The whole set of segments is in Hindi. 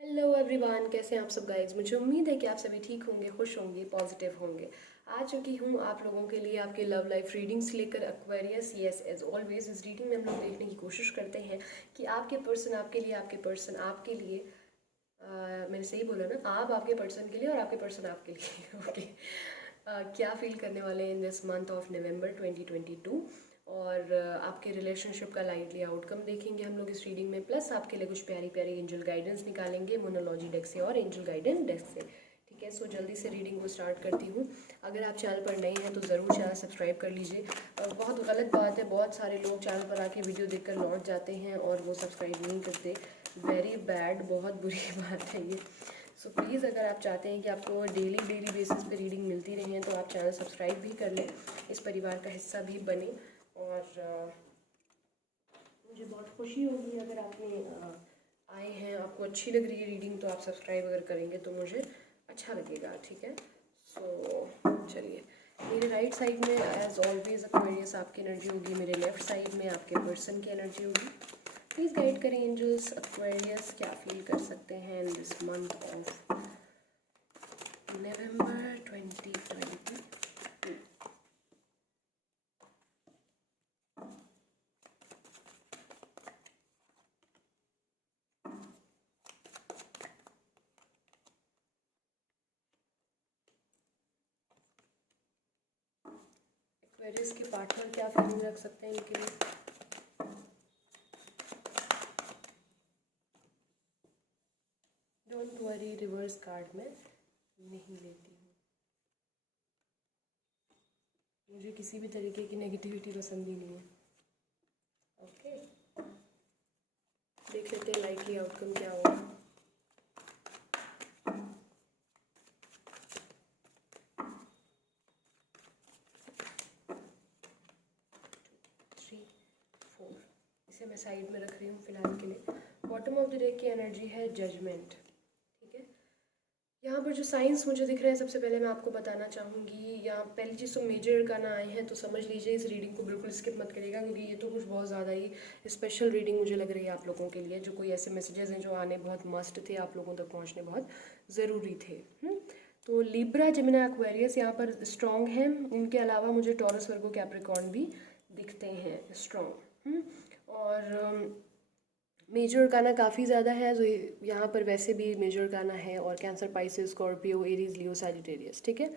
हेलो एवरीवन, कैसे हैं आप सब गाइज। मुझे उम्मीद है कि आप सभी ठीक होंगे, खुश होंगे, पॉजिटिव होंगे। आ चुकी हूँ आप लोगों के लिए आपके लव लाइफ रीडिंग्स लेकर एक्वेरियस। यस, एज ऑलवेज इस रीडिंग में हम लोग देखने की कोशिश करते हैं कि आपके पर्सन आपके लिए मैंने सही बोला ना, आप आपके पर्सन के लिए और आपके पर्सन आपके लिए ओके। क्या फील करने वाले हैं in this month of November 2022 और आपके रिलेशनशिप का लाइटली आउटकम देखेंगे हम लोग इस रीडिंग में। प्लस आपके लिए कुछ प्यारी प्यारी एंजल गाइडेंस निकालेंगे मोनोलॉजी डेक से और एंजल गाइडेंस डेक से। ठीक है, सो जल्दी से रीडिंग को स्टार्ट करती हूँ। अगर आप चैनल पर नए हैं तो ज़रूर चैनल सब्सक्राइब कर लीजिए। बहुत गलत बात है, बहुत सारे लोग चैनल पर आके वीडियो देखकर लौट जाते हैं और वो सब्सक्राइब नहीं करते। वेरी बैड, बहुत बुरी बात है ये। सो प्लीज़ अगर आप चाहते हैं कि आपको डेली बेसिस पे रीडिंग मिलती रहे तो आप चैनल सब्सक्राइब भी कर लें, इस परिवार का हिस्सा भी बने। और मुझे बहुत खुशी होगी अगर आपने आए हैं, आपको अच्छी लग रही है रीडिंग, तो आप सब्सक्राइब अगर करेंगे तो मुझे अच्छा लगेगा। ठीक है, सो चलिए। मेरे राइट साइड में एज ऑलवेज एक्वेरियस आपकी एनर्जी होगी, मेरे लेफ्ट साइड में आपके पर्सन की एनर्जी होगी। प्लीज़ गाइड करें एंजल्स, एक्वेरियस क्या फील कर सकते हैं in this month of November 2022। Aquarius के पार्टनर क्या फीलिंग रख सकते हैं इनके लिए। डोंट वरी, रिवर्स कार्ड में नहीं लेती हूँ, मुझे किसी भी तरीके की नेगेटिविटी पसंद ही नहीं है। ओके, देख लेते हैं लाइटली आउटकम क्या होगा। थ्री, फोर, इसे मैं साइड में रख रही हूँ फिलहाल के लिए। बॉटम ऑफ द डेक की एनर्जी है जजमेंट। ठीक है, यहाँ पर जो साइंस मुझे दिख रहे हैं, सबसे पहले मैं आपको बताना चाहूँगी। यहाँ पहली चीज़ तो मेजर का ना आए हैं तो समझ लीजिए इस रीडिंग को बिल्कुल स्किप मत करिएगा, क्योंकि ये तो कुछ बहुत ज़्यादा ही स्पेशल रीडिंग मुझे लग रही है आप लोगों के लिए। जो कोई ऐसे मैसेजेस हैं जो आने बहुत मस्ट थे, आप लोगों तक पहुँचने बहुत ज़रूरी थे। तो लिब्रा, जेमिनी, एक्वेरियस यहाँ पर स्ट्रॉन्ग हैं। इनके अलावा मुझे टॉरस, वर्गो, कैप्रिकॉर्न भी दिखते हैं स्ट्रॉन्ग। और मेजर अरकाना काफ़ी ज़्यादा है, तो यहाँ पर वैसे भी मेजर अरकाना है। और कैंसर, पाइसेस, स्कॉर्पियो, एरीज, लियो, सैजिटेरियस। ठीक है,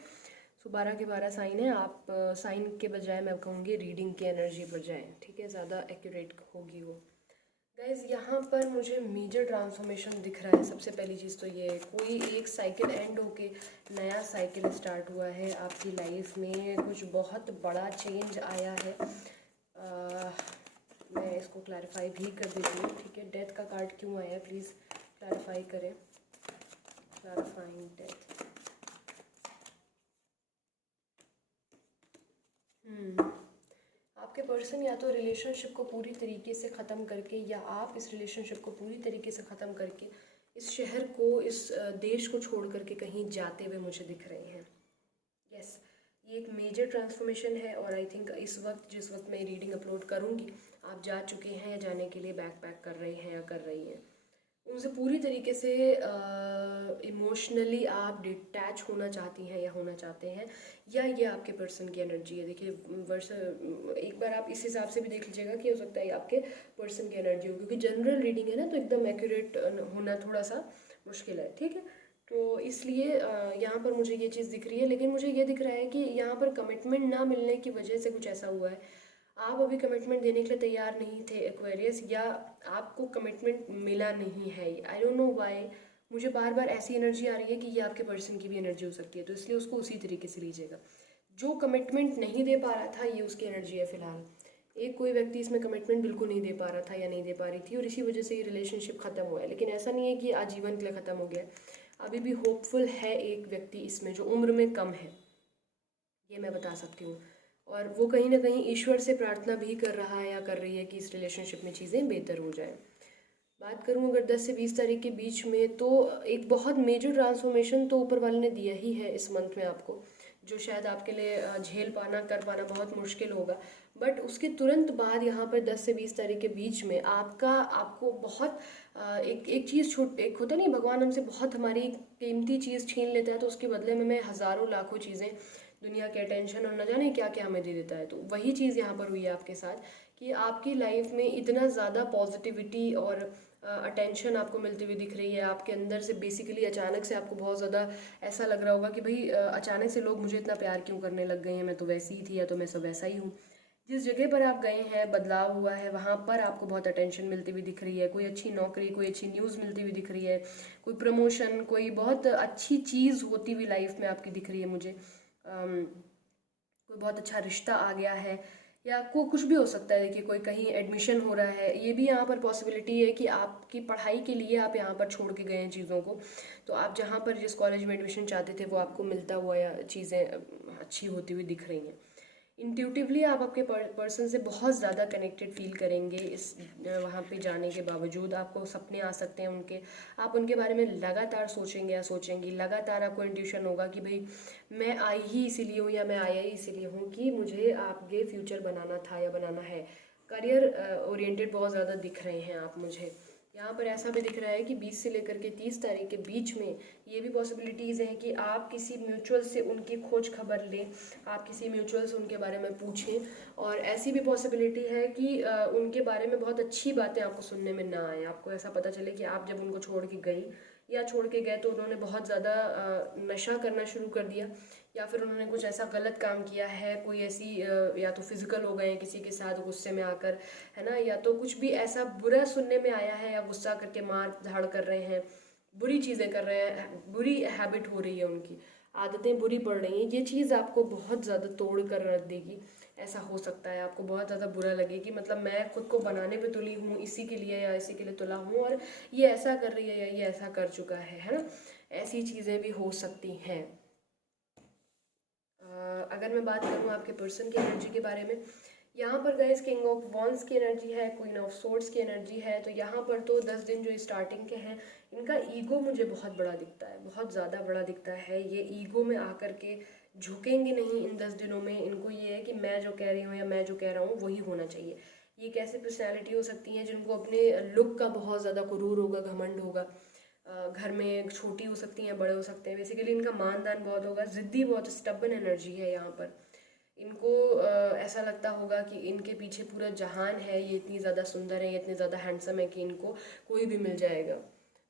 सो 12 के 12 साइन है। आप साइन के बजाय मैं कहूँगी रीडिंग की एनर्जी पर जाएँ। ठीक है, ज़्यादा एक्यूरेट होगी वो। गाइज यहाँ पर मुझे मेजर ट्रांसफॉर्मेशन दिख रहा है। सबसे पहली चीज़ तो ये, कोई एक साइकिल एंड होके नया साइकिल स्टार्ट हुआ है आपकी लाइफ में। कुछ बहुत बड़ा चेंज आया है। मैं इसको क्लैरिफाई भी कर देती हूँ। ठीक है, डेथ का कार्ड क्यों आया है प्लीज़ क्लैरिफाई करें। Clarifying death. आपके पर्सन या तो रिलेशनशिप को पूरी तरीके से ख़त्म करके, या आप इस रिलेशनशिप को पूरी तरीके से ख़त्म करके इस शहर को, इस देश को छोड़ करके कहीं जाते हुए मुझे दिख रहे हैं। यस, ये एक मेजर ट्रांसफॉर्मेशन है। और आई थिंक इस वक्त, जिस वक्त मैं रीडिंग अपलोड करूँगी, आप जा चुके हैं या जाने के लिए बैक पैक कर रहे हैं या कर रही हैं। उनसे पूरी तरीके से इमोशनली आप डिटैच होना चाहती हैं या होना चाहते हैं, या ये आपके पर्सन की एनर्जी है। देखिए वर्ष, एक बार आप इस हिसाब से भी देख लीजिएगा कि हो सकता है आपके पर्सन की एनर्जी हो, क्योंकि जनरल रीडिंग है ना, तो एकदम एक्यूरेट होना थोड़ा सा मुश्किल है। ठीक है, तो इसलिए यहाँ पर मुझे ये चीज़ दिख रही है। लेकिन मुझे ये दिख रहा है कि यहाँ पर कमिटमेंट ना मिलने की वजह से कुछ ऐसा हुआ है। आप अभी कमिटमेंट देने के लिए तैयार नहीं थे एक्वेरियस, या आपको कमिटमेंट मिला नहीं है। आई डोंट नो व्हाई, मुझे बार बार ऐसी एनर्जी आ रही है कि ये आपके पर्सन की भी एनर्जी हो सकती है, तो इसलिए उसको उसी तरीके से लीजिएगा। जो कमिटमेंट नहीं दे पा रहा था, ये उसकी एनर्जी है फिलहाल। एक कोई व्यक्ति इसमें कमिटमेंट बिल्कुल नहीं दे पा रहा था या नहीं दे पा रही थी, और इसी वजह से ये रिलेशनशिप ख़त्म हुआ है। लेकिन ऐसा नहीं है कि आजीवन के लिए ख़त्म हो गया। अभी भी होपफुल है एक व्यक्ति इसमें जो उम्र में कम है, ये मैं बता सकती हूँ। और वो कहीं ना कहीं ईश्वर से प्रार्थना भी कर रहा है या कर रही है कि इस रिलेशनशिप में चीज़ें बेहतर हो जाए। बात करूँ अगर 10 से 20 तारीख के बीच में, तो एक बहुत मेजर ट्रांसफॉर्मेशन तो ऊपर वाले ने दिया ही है इस मंथ में आपको, जो शायद आपके लिए झेल पाना, कर पाना बहुत मुश्किल होगा। बट उसके तुरंत बाद यहाँ पर 10 से 20 तारीख के बीच में आपको बहुत एक चीज़ एक होता नहीं, भगवान हमसे बहुत हमारी कीमती चीज़ छीन लेता है तो उसके बदले में हमें हज़ारों लाखों चीज़ें, दुनिया के अटेंशन और न जाने क्या क्या हमें दे देता है। तो वही चीज़ यहाँ पर हुई है आपके साथ कि आपकी लाइफ में इतना ज़्यादा पॉजिटिविटी और अटेंशन आपको मिलती हुई दिख रही है। आपके अंदर से बेसिकली अचानक से आपको बहुत ज़्यादा ऐसा लग रहा होगा कि भाई अचानक से लोग मुझे इतना प्यार क्यों करने लग गए हैं, मैं तो वैसी ही थी या तो मैं सब वैसा ही हूँ। जिस जगह पर आप गए हैं बदलाव हुआ है, वहाँ पर आपको बहुत अटेंशन मिलती हुई दिख रही है, कोई अच्छी नौकरी, कोई अच्छी न्यूज़ मिलती हुई दिख रही है, कोई प्रमोशन, कोई बहुत अच्छी चीज़ होती हुई लाइफ में आपकी दिख रही है मुझे। कोई बहुत अच्छा रिश्ता आ गया है या को कुछ भी हो सकता है। देखिए कोई कहीं एडमिशन हो रहा है, ये भी यहाँ पर पॉसिबिलिटी है कि आपकी पढ़ाई के लिए आप यहाँ पर छोड़ के गए हैं चीज़ों को, तो आप जहाँ पर जिस कॉलेज में एडमिशन चाहते थे वो आपको मिलता हुआ या चीज़ें अच्छी होती हुई दिख रही हैं। इंट्यूटिवली आप आपके पर्सन से बहुत ज़्यादा कनेक्टेड फील करेंगे। इस वहाँ पे जाने के बावजूद आपको सपने आ सकते हैं उनके, आप उनके बारे में लगातार सोचेंगे या सोचेंगी, लगातार आपको इंट्यूशन होगा कि भाई मैं आई ही इसीलिए हूँ या मैं आया ही इसीलिए हूँ कि मुझे आगे फ्यूचर बनाना था या बनाना है। करियर ओरिएंटेड बहुत ज़्यादा दिख रहे हैं आप मुझे। यहाँ पर ऐसा भी दिख रहा है कि 20 से लेकर के 30 तारीख के बीच में ये भी पॉसिबिलिटीज़ हैं कि आप किसी म्यूचुअल से उनकी खोज खबर लें, आप किसी म्यूचुअल से उनके बारे में पूछें। और ऐसी भी पॉसिबिलिटी है कि उनके बारे में बहुत अच्छी बातें आपको सुनने में ना आए, आपको ऐसा पता चले कि आप जब उनको छोड़ के गई या छोड़ के गए तो उन्होंने बहुत ज़्यादा नशा करना शुरू कर दिया या फिर उन्होंने कुछ ऐसा गलत काम किया है, कोई ऐसी या तो फिजिकल हो गए हैं किसी के साथ गुस्से में आकर, है ना, या तो कुछ भी ऐसा बुरा सुनने में आया है या गुस्सा करके मार धाड़ कर रहे हैं, बुरी चीज़ें कर रहे हैं, बुरी हैबिट हो रही है, उनकी आदतें बुरी पड़ रही हैं। ये चीज़ आपको बहुत ज़्यादा तोड़ कर रख देगी। ऐसा हो सकता है आपको बहुत ज़्यादा बुरा लगे कि मतलब मैं खुद को बनाने पे तुली हूँ इसी के लिए या इसी के लिए तुला हूँ और ये ऐसा कर रही है या ये ऐसा कर चुका है ना। ऐसी चीज़ें भी हो सकती हैं। अगर मैं बात करूँ आपके पर्सन की एनर्जी के बारे में, यहाँ पर गाइस किंग ऑफ वॉन्स की एनर्जी है, क्वीन ऑफ सोर्ड्स की एनर्जी है। तो यहाँ पर तो 10 दिन जो स्टार्टिंग के हैं इनका ईगो मुझे बहुत बड़ा दिखता है, बहुत ज़्यादा बड़ा दिखता है। ये ईगो में आकर के झुकेंगे नहीं इन 10 दिनों में। इनको ये है कि मैं जो कह रही हूँ या मैं जो कह रहा हूँ वही होना चाहिए। ये कैसे पर्सनैलिटी हो सकती है जिनको अपने लुक का बहुत ज़्यादा गुरूर होगा, घमंड होगा। घर में छोटी हो सकती हैं, बड़े हो सकते हैं, बेसिकली इनका मान दान बहुत होगा, ज़िद्दी बहुत, स्टबन एनर्जी है यहाँ पर। इनको ऐसा लगता होगा कि इनके पीछे पूरा जहान है, ये इतनी ज़्यादा सुंदर है, ये इतने ज़्यादा हैंडसम है कि इनको कोई भी मिल जाएगा।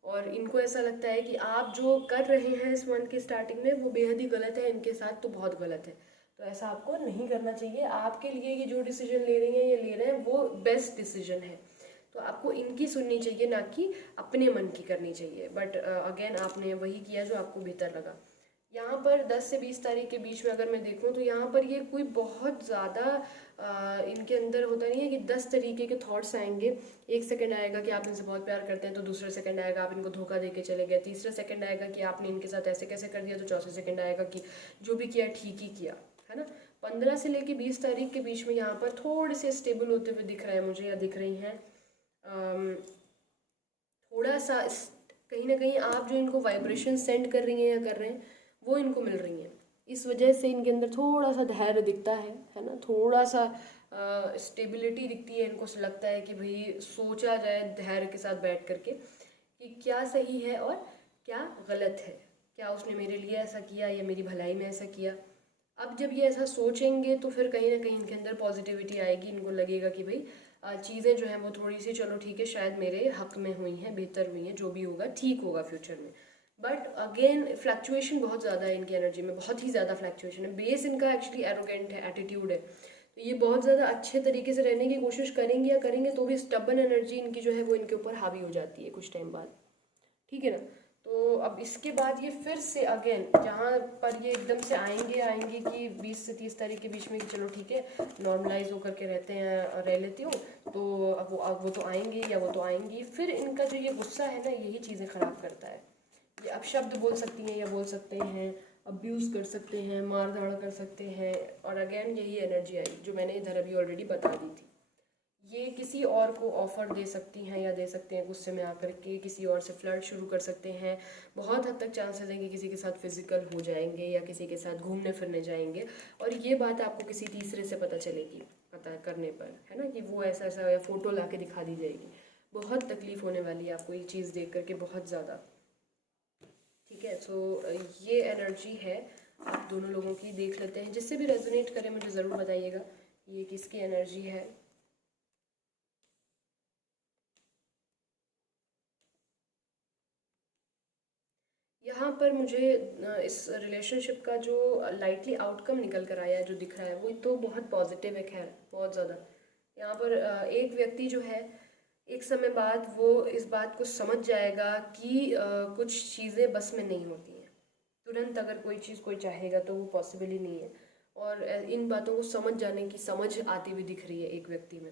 और इनको ऐसा लगता है कि आप जो कर रहे हैं इस मंथ की स्टार्टिंग में वो बेहद ही गलत है, इनके साथ तो बहुत गलत है। तो ऐसा आपको नहीं करना चाहिए। आपके लिए ये जो डिसीजन ले रही हैं ये ले रहे हैं वो बेस्ट डिसीजन है, तो आपको इनकी सुननी चाहिए, ना कि अपने मन की करनी चाहिए। बट अगेन आपने वही किया जो आपको बेहतर लगा। यहाँ पर 10 से 20 तारीख के बीच में अगर मैं देखूँ तो यहाँ पर ये कोई बहुत ज़्यादा इनके अंदर होता नहीं है कि 10 तरीके के थॉट्स आएंगे। एक सेकंड आएगा कि आप इनसे बहुत प्यार करते हैं, तो दूसरा सेकंड आएगा आप इनको धोखा दे के चले गए, तीसरा सेकंड आएगा कि आपने इनके साथ ऐसे कैसे कर दिया, तो चौथे सेकंड आएगा कि जो भी किया ठीक ही किया, है ना। 15 से लेके 20 तारीख के बीच में यहाँ पर थोड़े से स्टेबल होते हुए दिख रहे हैं मुझे, या दिख रही हैं। थोड़ा सा कहीं ना कहीं आप जो इनको वाइब्रेशन सेंड कर रही हैं या कर रहे हैं वो इनको मिल रही हैं। इस वजह से इनके अंदर थोड़ा सा धैर्य दिखता है ना, थोड़ा सा स्टेबिलिटी दिखती है। इनको लगता है कि भाई सोचा जाए धैर्य के साथ बैठ करके कि क्या सही है और क्या गलत है, क्या उसने मेरे लिए ऐसा किया या मेरी भलाई में ऐसा किया। अब जब ये ऐसा सोचेंगे तो फिर कहीं ना कहीं इनके अंदर पॉजिटिविटी आएगी। इनको लगेगा कि भाई चीज़ें जो हैं वो थोड़ी सी चलो ठीक है, शायद मेरे हक में हुई हैं, बेहतर हुई हैं, जो भी होगा ठीक होगा फ्यूचर में। बट अगेन फ्लक्चुएशन बहुत ज़्यादा है इनकी एनर्जी में, बहुत ही ज़्यादा फ्लक्चुएशन है। बेस इनका एक्चुअली एरोगेंट है, एटीट्यूड है, तो ये बहुत ज़्यादा अच्छे तरीके से रहने की कोशिश करेंगे या करेंगे तो भी स्टबन एनर्जी इनकी जो है वो इनके ऊपर हावी हो जाती है कुछ टाइम बाद, ठीक है ना। तो अब इसके बाद ये फिर से अगेन जहाँ पर ये एकदम से आएंगे कि 20 से 30 तारीख के बीच में कि चलो ठीक है नॉर्मलाइज होकर के रहते हैं, रह लेती हूँ, तो अब वो तो आएंगे या वो तो आएंगी। फिर इनका जो ये गुस्सा है ना यही चीज़ें ख़राब करता है। ये अपशब्द बोल सकती हैं या बोल सकते हैं, अब्यूज़ कर सकते हैं, मार धाड़ कर सकते हैं। और अगेन यही एनर्जी आई जो मैंने इधर अभी ऑलरेडी बता दी थी। ये किसी और को ऑफ़र दे सकती हैं या दे सकते हैं गुस्से में आकर के, किसी और से फ्लर्ट शुरू कर सकते हैं। बहुत हद तक चांसेस हैं कि किसी के साथ फिजिकल हो जाएंगे या किसी के साथ घूमने फिरने जाएंगे। और ये बात आपको किसी तीसरे से पता चलेगी, पता करने पर, है ना, कि वो ऐसा ऐसा या फ़ोटो ला के दिखा दी जाएगी। बहुत तकलीफ़ होने वाली है आपको ये चीज़ देख करके, बहुत ज़्यादा। ठीक है, सो ये एनर्जी है आप दोनों लोगों की, देख लेते हैं। जिससे भी रेजोनेट करे मुझे ज़रूर बताइएगा ये किसकी एनर्जी है। यहाँ पर मुझे इस रिलेशनशिप का जो लाइटली आउटकम निकल कर आया है, जो दिख रहा है, वो तो बहुत पॉजिटिव है। खैर बहुत ज़्यादा यहाँ पर एक व्यक्ति जो है एक समय बाद वो इस बात को समझ जाएगा कि कुछ चीज़ें बस में नहीं होती हैं। तुरंत अगर कोई चीज़ कोई चाहेगा तो वो पॉसिबल ही नहीं है, और इन बातों को समझ जाने की समझ आती हुई दिख रही है एक व्यक्ति में।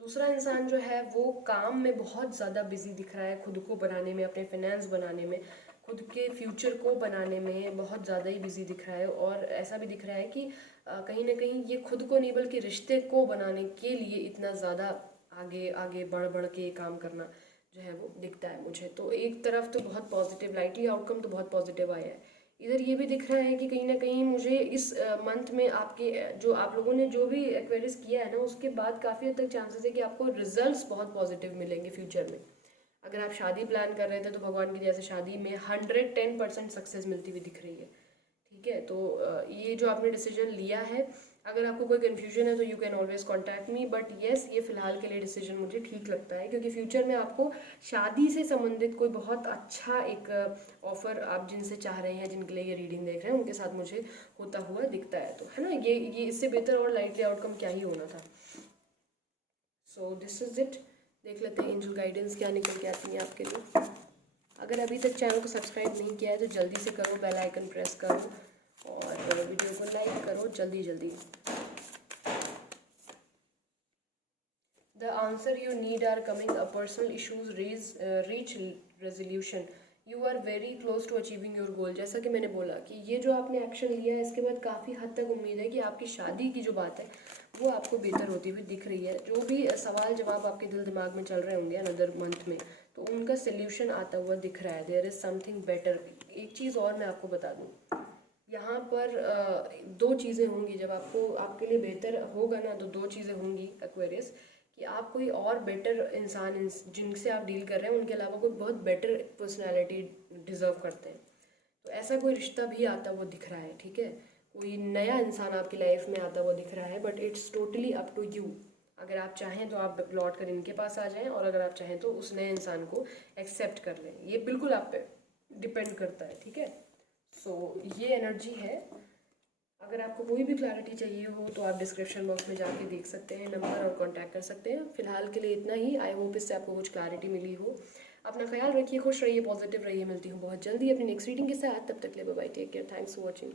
दूसरा इंसान जो है वो काम में बहुत ज़्यादा बिजी दिख रहा है, खुद को बनाने में, अपने फाइनेंस बनाने में, खुद के फ्यूचर को बनाने में बहुत ज़्यादा ही बिजी दिख रहा है। और ऐसा भी दिख रहा है कि कहीं ना कहीं ये खुद को नहीं बल्कि रिश्ते को बनाने के लिए इतना ज़्यादा आगे आगे बढ़ बढ़ के काम करना जो है वो दिखता है मुझे। तो एक तरफ तो बहुत पॉजिटिव, लाइटली आउटकम तो बहुत पॉजिटिव आया है। इधर ये भी दिख रहा है कि कहीं ना कहीं मुझे इस मंथ में आपके जो आप लोगों ने जो भी एक्वेरियस किया है ना, उसके बाद काफ़ी हद तक चांसेस है कि आपको रिजल्ट्स बहुत पॉजिटिव मिलेंगे फ्यूचर में। अगर आप शादी प्लान कर रहे थे तो भगवान की दया से शादी में 110% सक्सेस मिलती हुई दिख रही है। ठीक है, तो ये जो आपने डिसीजन लिया है, अगर आपको कोई कन्फ्यूजन है तो you can always contact me, but yes ये फ़िलहाल के लिए डिसीजन मुझे ठीक लगता है, क्योंकि फ्यूचर में आपको शादी से संबंधित कोई बहुत अच्छा एक ऑफ़र आप जिनसे चाह रहे हैं, जिनके लिए ये रीडिंग देख रहे हैं, उनके साथ मुझे होता हुआ दिखता है। तो है ना, ये इससे बेहतर और लाइटली आउटकम क्या ही होना था। So this is it. देख लेते हैं एंजल गाइडेंस क्या निकल के आती है आपके लिए। अगर अभी तक चैनल को सब्सक्राइब नहीं किया है तो जल्दी से करो, बेल आइकन प्रेस करो और वीडियो को लाइक करो जल्दी जल्दी। The answer you need are coming. A personal issues reach resolution. You are very close to achieving your goal. जैसा कि मैंने बोला कि ये जो आपने एक्शन लिया है, इसके बाद काफ़ी हद तक उम्मीद है कि आपकी शादी की जो बात है वो आपको बेहतर होती हुई दिख रही है। जो भी सवाल जवाब आपके दिल दिमाग में चल रहे होंगे अनदर मंथ में, तो उनका सोल्यूशन आता हुआ दिख रहा है। There is something better. एक चीज़ और मैं आपको बता दूँ, यहाँ पर दो चीज़ें होंगी जब आपको आपके लिए बेहतर होगा ना, तो दो चीज़ें होंगी एक्वेरियस, कि आप कोई और बेटर इंसान जिनसे आप डील कर रहे हैं उनके अलावा कोई बहुत बेटर पर्सनालिटी डिज़र्व करते हैं, तो ऐसा कोई रिश्ता भी आता हुआ दिख रहा है। ठीक है, कोई नया इंसान आपकी लाइफ में आता हुआ दिख रहा है, but it's totally up to you. अगर आप चाहें तो आप लौट कर इनके पास आ जाएं, और अगर आप चाहें तो उस नए इंसान को एक्सेप्ट कर लें। ये बिल्कुल आप पे डिपेंड करता है। ठीक है, सो ये एनर्जी है। अगर आपको कोई भी क्लैरिटी चाहिए हो तो आप डिस्क्रिप्शन बॉक्स में जाके देख सकते हैं नंबर, और कांटेक्ट कर सकते हैं। फिलहाल के लिए इतना ही। आई होप इससे आपको कुछ क्लैरिटी मिली हो। अपना ख्याल रखिए, खुश रहिए, पॉजिटिव रहिए। मिलती हूँ बहुत जल्दी अपनी नेक्स्ट रीडिंग के साथ। तब तक के लिए bye bye, take care, thanks for watching.